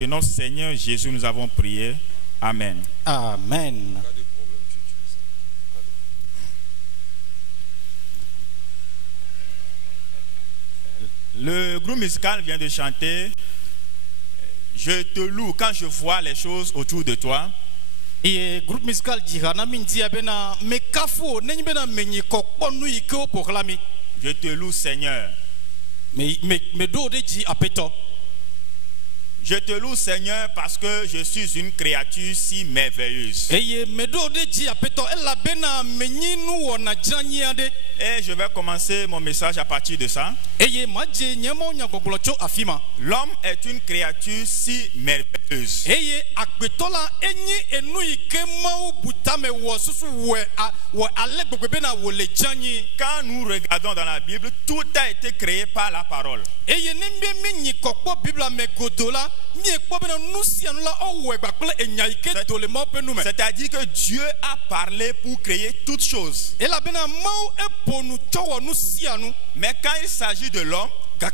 De notre Seigneur Jésus, nous avons prié. Amen. Amen. Le groupe musical vient de chanter Je te loue quand je vois les choses autour de toi. Et groupe musical dira na mindia bena me kafo nenyi bena menyi kokponu ike proclamer. Je te loue Seigneur. Me do de ji apeto. Je te loue Seigneur parce que je suis une créature si merveilleuse. Et me do de ji apeto ela bena menyi nu wona janya de. Et je vais commencer mon message à partir de ça. L'homme est une créature si merveilleuse. Quand nous regardons dans la Bible, tout a été créé par la parole. C'est-à-dire que Dieu a parlé pour créer toutes choses. Mais quand il s'agit de l'homme, il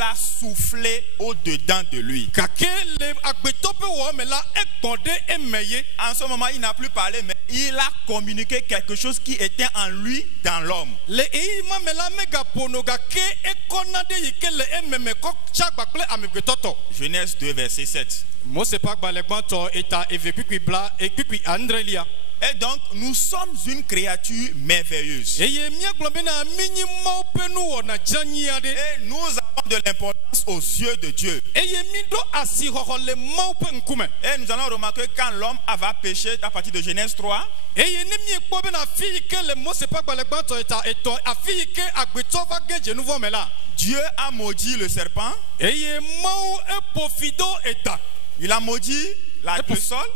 a soufflé au-dedans de lui. En ce moment, il n'a plus parlé, mais il a communiqué quelque chose qui était en lui dans l'homme. Genèse 2, verset 7. Et donc, nous sommes une créature merveilleuse. Et nous avons de l'importance aux yeux de Dieu. Et nous allons remarquer quand l'homme va pécher à partir de Genèse 3. Dieu a maudit le serpent. Il a maudit le sol.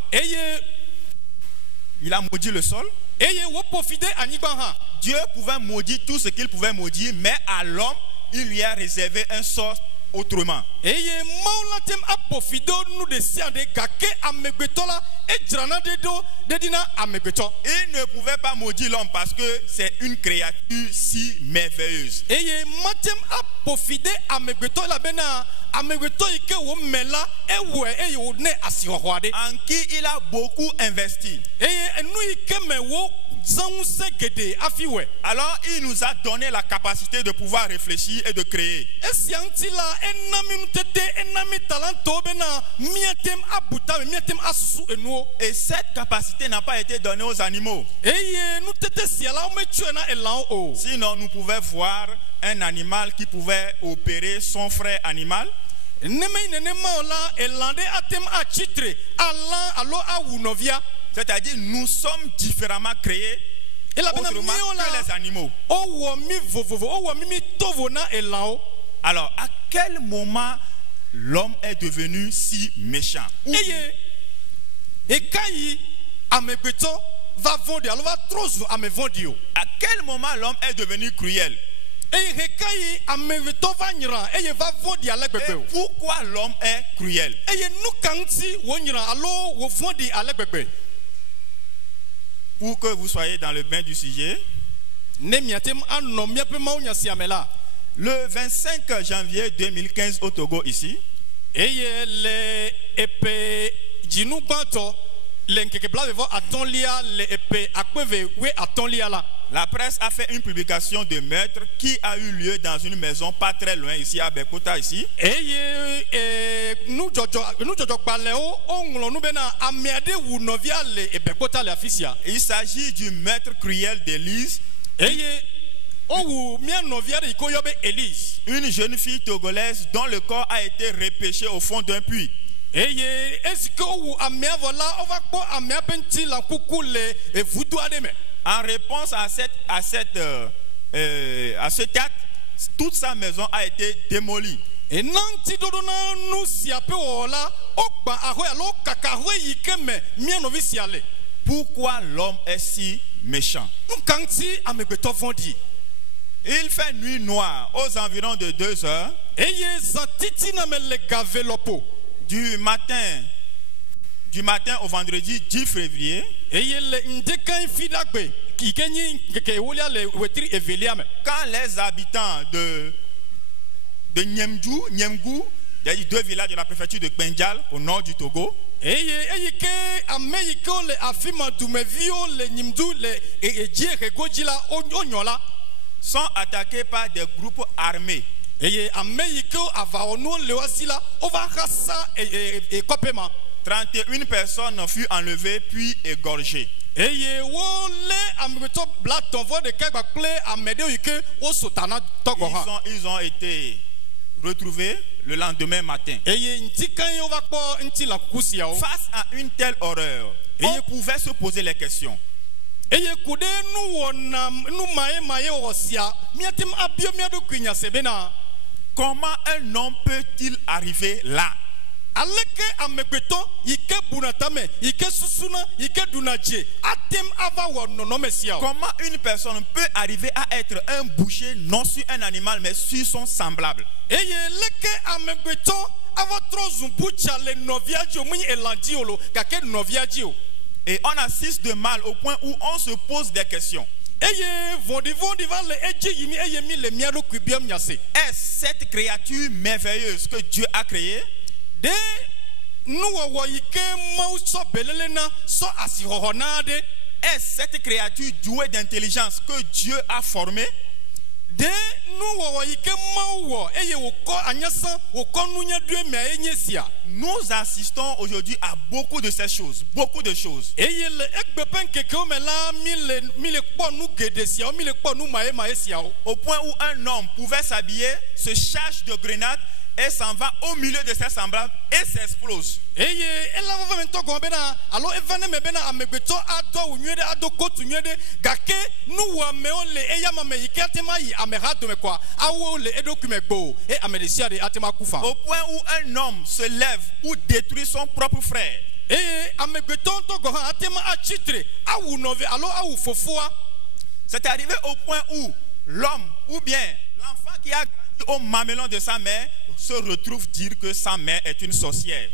Il a maudit le sol. Dieu pouvait maudire tout ce qu'il pouvait maudire, mais à l'homme, il lui a réservé un sort autrement. Il ne pouvait pas maudire l'homme parce que c'est une créature si merveilleuse. En qui il a beaucoup investi. Alors il nous a donné la capacité de pouvoir réfléchir et de créer. Et cette capacité n'a pas été donnée aux animaux. Sinon nous pouvions voir un animal qui pouvait opérer son frère animal. C'est-à-dire nous sommes différemment créés autrement que les animaux. Alors à quel moment l'homme est devenu si méchant? À quel moment l'homme est devenu cruel? Et pourquoi l'homme est cruel? Pour que vous soyez dans le bain du sujet, le 25 janvier 2015 au Togo ici, la presse a fait une publication de meurtre qui a eu lieu dans une maison pas très loin ici à Bekota ici. Il s'agit du meurtre cruel d'Élise. Une jeune fille togolaise dont le corps a été repêché au fond d'un puits. En réponse à ce acte, toute sa maison a été démolie. Pourquoi l'homme est si méchant? Il fait nuit noire aux environs de 2 heures. Du matin au vendredi 10 février. Quand les habitants de Nyemgou Il y a 2 villages de la préfecture de Penjal au nord du Togo. Sont attaqués par des groupes armés. Et 31 personnes furent enlevées puis égorgées. Ils ont été retrouvés le lendemain matin. Face à une telle horreur, on pouvait se poser les questions. Comment un homme peut-il arriver là? Comment une personne peut arriver à être un boucher non sur un animal mais sur son semblable? Et on assiste de mal au point où on se pose des questions. Est-ce cette créature merveilleuse que Dieu a créée? Est-ce cette créature douée d'intelligence que Dieu a formée? Nous assistons aujourd'hui à beaucoup de ces choses, beaucoup de choses. Au point où un homme pouvait s'habiller, se charge de grenades et s'en va au milieu de ses semblables et s'explose. Au point où un homme se lève pour détruire son propre frère. C'est arrivé au point où l'homme ou bien l'enfant qui a grandi au mamelon de sa mère se retrouve dire que sa mère est une sorcière.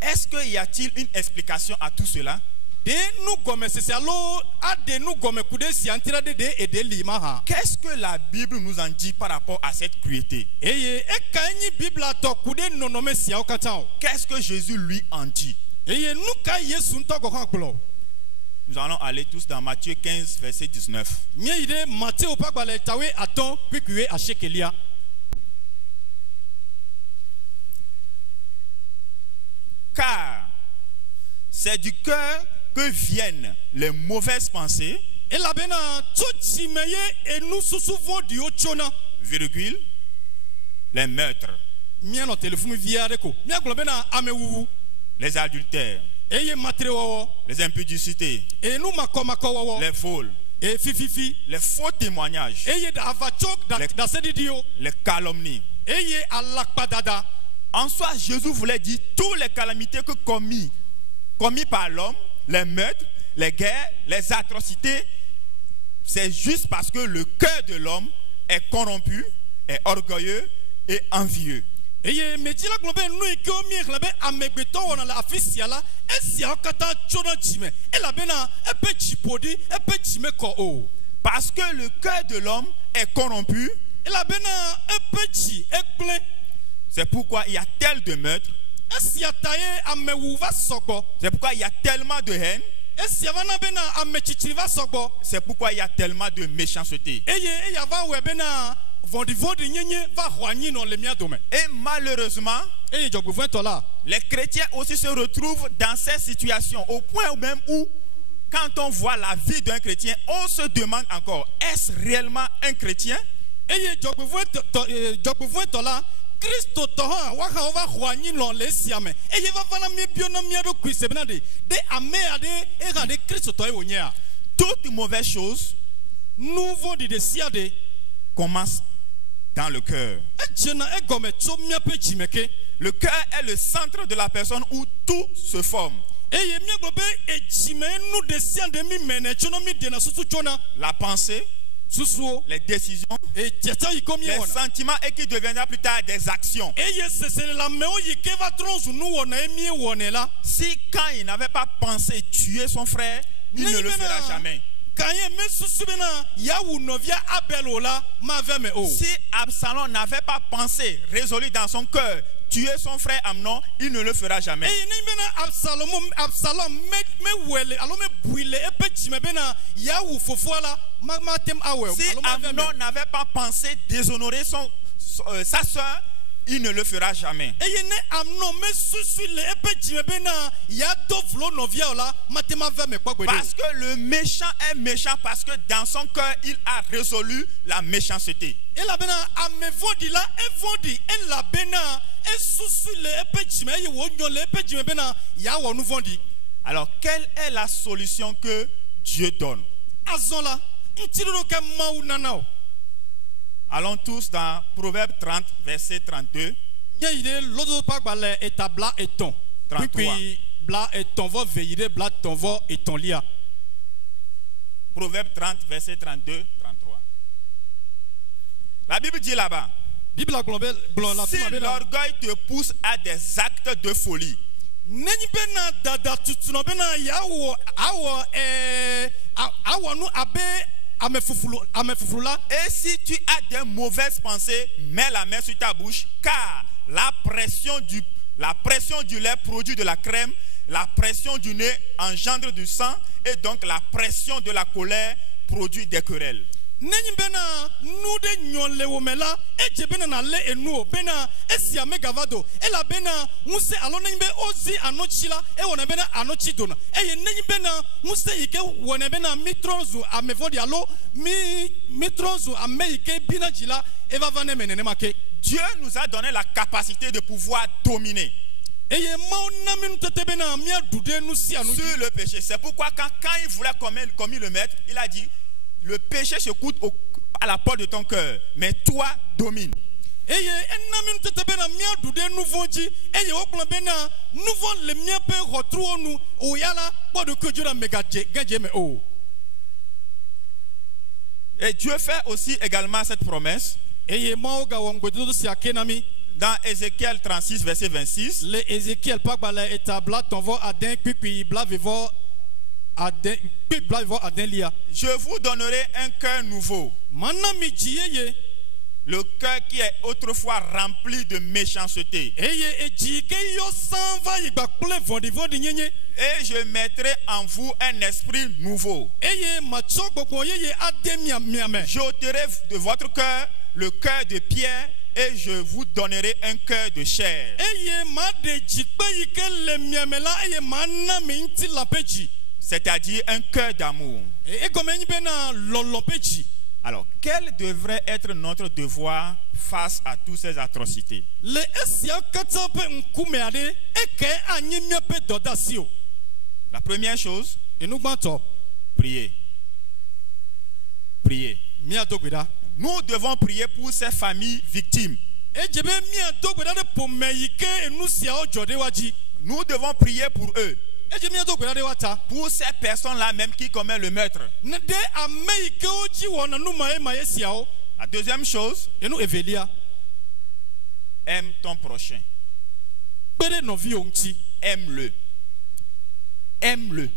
Est-ce qu'il y a-t-il une explication à tout cela? Qu'est-ce que la Bible nous en dit par rapport à cette cruauté? Qu'est-ce que Jésus lui en dit? Nous allons aller tous dans Matthieu 15, verset 19. Car c'est du cœur que viennent les mauvaises pensées, virgule, les meurtres, les adultères, les impudicités, les vols, les faux témoignages, les calomnies. En soi, Jésus voulait dire toutes les calamités que commis par l'homme, les meurtres, les guerres, les atrocités. C'est juste parce que le cœur de l'homme est corrompu, est orgueilleux et envieux. Parce que le cœur de l'homme est corrompu, c'est pourquoi il y a tel de meurtres. C'est pourquoi il y a tellement de haine. C'est pourquoi il y a tellement de méchanceté. Et malheureusement, les chrétiens aussi se retrouvent dans ces situations, au point même où, quand on voit la vie d'un chrétien, on se demande encore, est-ce réellement un chrétien? Toute mauvaise chose commence dans le cœur. Le cœur est le centre de la personne où tout se forme. La pensée, les décisions, les sentiments et qui deviendra plus tard des actions. Si quand il n'avait pas pensé tuer son frère, il ne le fera jamais. Si Absalom n'avait pas pensé, résolu dans son cœur, tuer son frère Amnon, il ne le fera jamais. Si Amnon n'avait pas pensé déshonorer sa soeur, il ne le fera jamais. Parce que le méchant est méchant parce que dans son cœur, il a résolu la méchanceté. Alors, quelle est la solution que Dieu donne? Allons tous dans Proverbe 30, verset 32. 33. Proverbe 30, verset 32, 33. La Bible dit là-bas, si l'orgueil te pousse à des actes de folie, et si tu as des mauvaises pensées, mets la main sur ta bouche, car la pression du lait produit de la crème, la pression du nez engendre du sang, et donc la pression de la colère produit des querelles. Et Dieu nous a donné la capacité de pouvoir dominer sur le péché. C'est pourquoi quand il voulait commettre le maître, il a dit: le péché se coûte à la porte de ton cœur, mais toi domine. Et Dieu fait aussi également cette promesse dans Ézéchiel 36, verset 26. Je vous donnerai un cœur nouveau. Le cœur qui est autrefois rempli de méchanceté. Et je mettrai en vous un esprit nouveau. J'ôterai de votre cœur le cœur de pierre et je vous donnerai un cœur de chair. C'est-à-dire un cœur d'amour. Alors, quel devrait être notre devoir face à toutes ces atrocités? La première chose, prier. Prier. Nous devons prier pour ces familles victimes. Nous devons prier pour eux. Pour ces personnes-là même qui commettent le meurtre. La deuxième chose, aime ton prochain. Aime-le. Aime-le.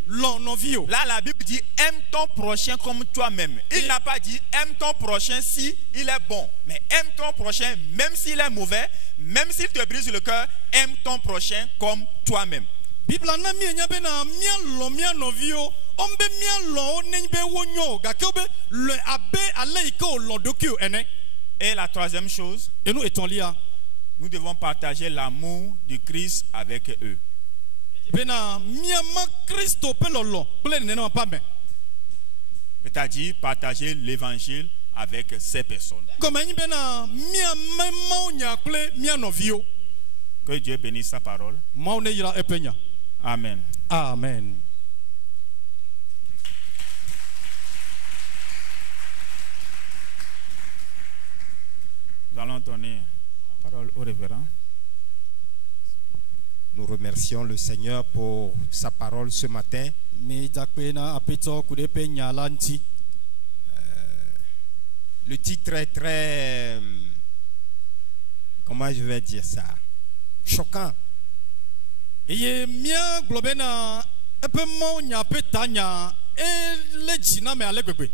Là, la Bible dit aime ton prochain comme toi-même. Il n'a pas dit aime ton prochain si il est bon. Mais aime ton prochain même s'il est mauvais, même s'il te brise le cœur, aime ton prochain comme toi-même. Et la troisième chose, nous devons partager l'amour du Christ avec eux. C'est-à-dire partager l'évangile avec ces personnes. Que Dieu bénisse sa parole. Amen. Amen. Nous allons donner la parole au révérend. Nous remercions le Seigneur pour sa parole ce matin. Le titre est très, comment je vais dire ça, choquant. le jina me ale gbegbe.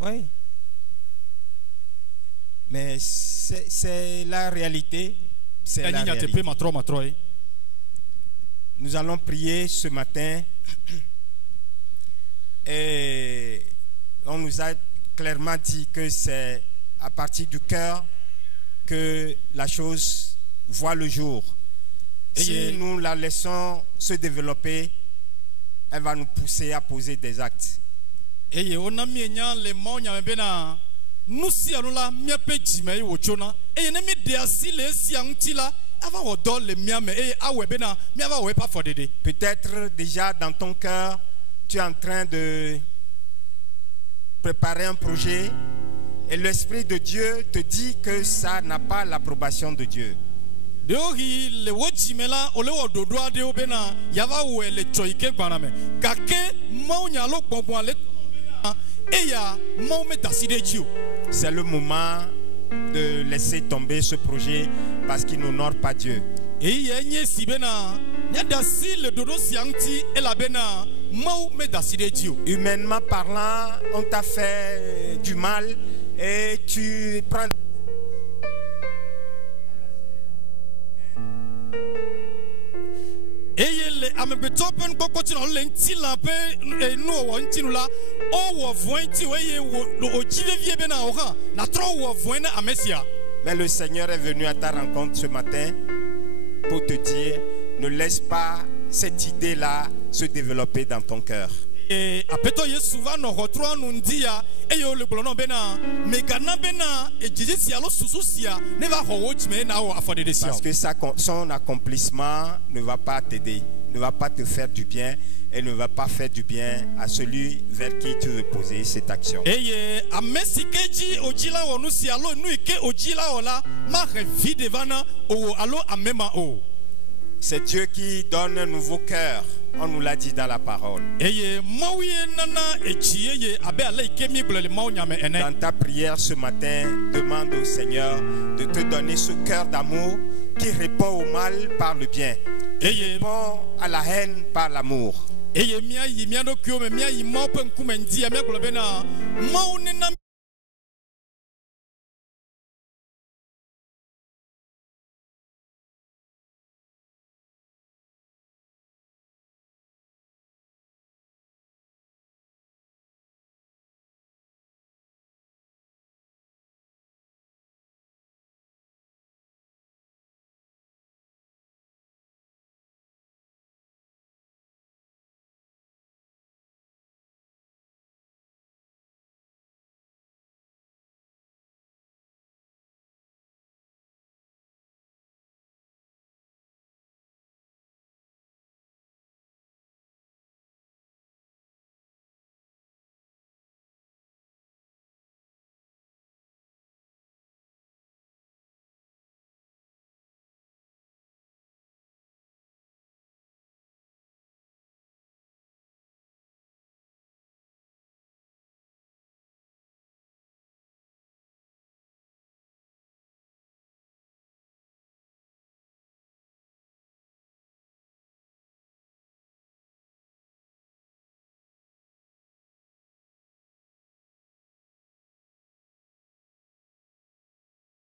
Oui. Mais c'est la réalité. C'est la réalité. Nous allons prier ce matin et on nous a clairement dit que c'est à partir du cœur que la chose voit le jour. Si nous la laissons se développer, elle va nous pousser à poser des actes. Et on a mis les mots nous si alula miape jime wochona e ne mi de asile si antila ava odol le miame e awe bena mi ava we pa fodede. Peut-être déjà dans ton cœur tu es en train de préparer un projet et l'Esprit de Dieu te dit que ça n'a pas l'approbation de Dieu. Deogi le wojimela ole wododo ade obena yava we le choike gbaname kake maunya lo gbongbon le c'est le moment de laisser tomber ce projet parce qu'il n'honore pas Dieu. Humainement parlant, on t'a fait du mal et tu prends... Mais le Seigneur est venu à ta rencontre ce matin pour te dire, ne laisse pas cette idée-là se développer dans ton cœur. Parce que son accomplissement ne va pas t'aider, ne va pas te faire du bien et ne va pas faire du bien à celui vers qui tu veux poser cette action. C'est Dieu qui donne un nouveau cœur. On nous l'a dit dans la parole. Dans ta prière ce matin, demande au Seigneur de te donner ce cœur d'amour qui répond au mal par le bien, qui répond à la haine par l'amour.